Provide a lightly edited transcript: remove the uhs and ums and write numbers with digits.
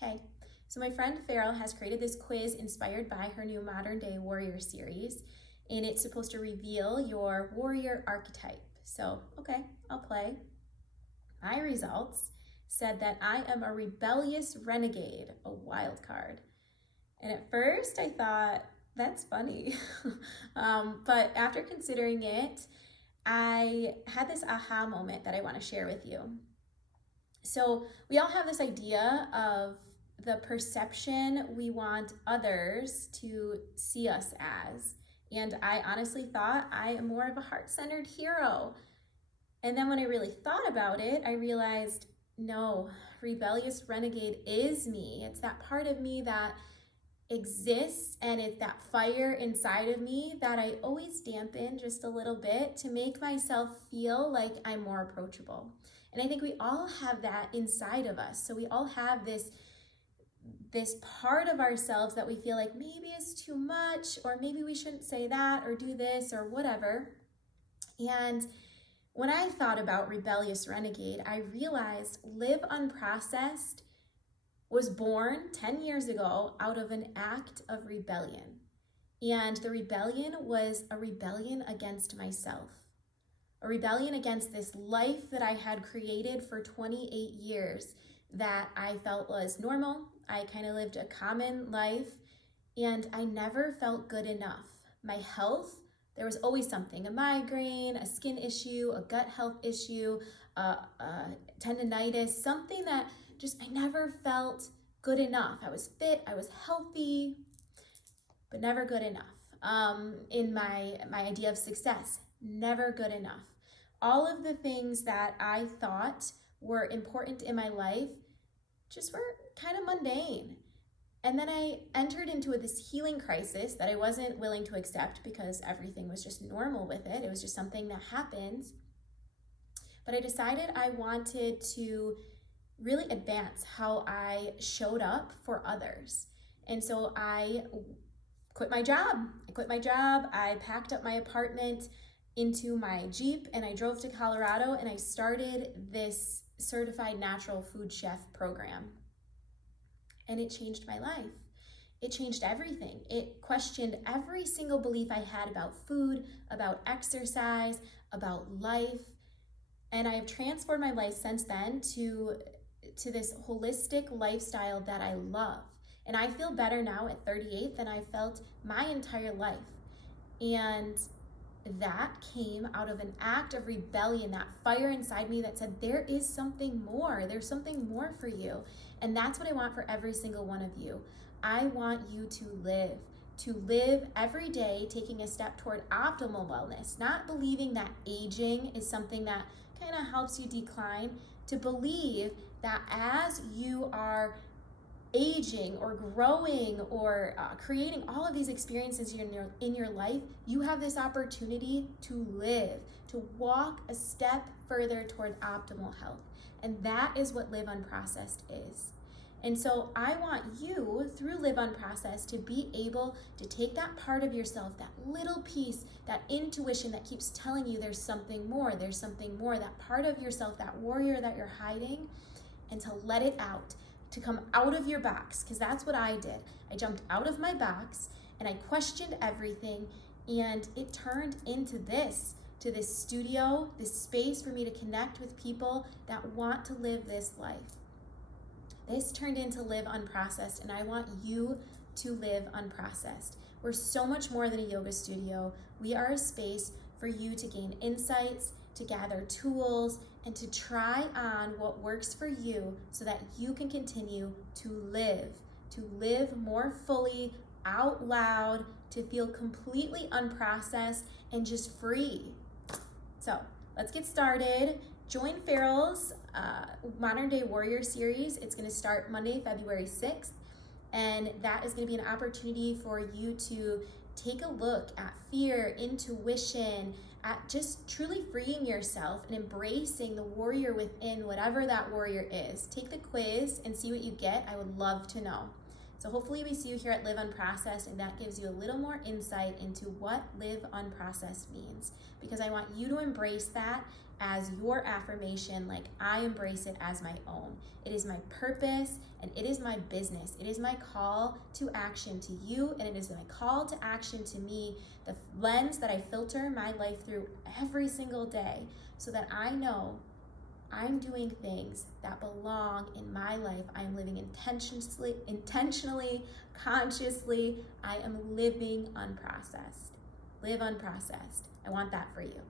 Hey, so my friend Feral has created this quiz inspired by her new Modern Day Warrior series, and it's supposed to reveal your warrior archetype. So, okay, I'll play. My results said that I am a rebellious renegade, a wild card. And at first I thought, that's funny. But after considering it, I had this aha moment that I want to share with you. So we all have this idea of the perception we want others to see us as. And I honestly thought I am more of a heart-centered hero. And then when I really thought about it, I realized, no, rebellious renegade is me. It's that part of me that exists, and it's that fire inside of me that I always dampen just a little bit to make myself feel like I'm more approachable. And I think we all have that inside of us. So we all have this part of ourselves that we feel like maybe is too much, or maybe we shouldn't say that or do this or whatever. And when I thought about rebellious renegade, I realized Live Unprocessed was born 10 years ago out of an act of rebellion. And the rebellion was a rebellion against myself, a rebellion against this life that I had created for 28 years that I felt was normal. I kind of lived a common life, and I never felt good enough. My health, there was always something, a migraine, a skin issue, a gut health issue, tendinitis, something that just I never felt good enough. I was fit, I was healthy, but never good enough. In my idea of success, never good enough. All of the things that I thought were important in my life just were kind of mundane. And then I entered into this healing crisis that I wasn't willing to accept because everything was just normal with it. It was just something that happens. But I decided I wanted to really advance how I showed up for others. And so I quit my job. I packed up my apartment into my Jeep and I drove to Colorado and I started this certified natural food chef program. And it changed my life. It changed everything. It questioned every single belief I had about food, about exercise, about life. And I have transformed my life since then to this holistic lifestyle that I love. And I feel better now at 38 than I felt my entire life. And that came out of an act of rebellion, that fire inside me that said, there is something more. There's something more for you. And that's what I want for every single one of you. I want you to live every day taking a step toward optimal wellness, not believing that aging is something that kind of helps you decline, to believe that as you are aging or growing or creating all of these experiences in your life, you have this opportunity to live, to walk a step further toward optimal health. And that is what Live Unprocessed is. And so I want you, through Live Unprocessed, to be able to take that part of yourself, that little piece, that intuition that keeps telling you there's something more, that part of yourself, that warrior that you're hiding, and to let it out, to come out of your box, because that's what I did. I jumped out of my box and I questioned everything, and it turned into this studio, this space for me to connect with people that want to live this life. This turned into Live Unprocessed, and I want you to live unprocessed. We're so much more than a yoga studio. We are a space for you to gain insights, to gather tools, and to try on what works for you so that you can continue to live more fully, out loud, to feel completely unprocessed and just free. So let's get started. Join Feral's Modern Day Warrior series. It's going to start Monday, February 6th, and that is going to be an opportunity for you to take a look at fear, intuition, at just truly freeing yourself and embracing the warrior within, whatever that warrior is. Take the quiz and see what you get. I would love to know. So hopefully we see you here at Live Unprocessed, and that gives you a little more insight into what Live Unprocessed means, because I want you to embrace that as your affirmation, like I embrace it as my own. It is my purpose and it is my business. It is my call to action to you, and it is my call to action to me, the lens that I filter my life through every single day, so that I know I'm doing things that belong in my life. I am living intentionally, consciously. I am living unprocessed. Live unprocessed. I want that for you.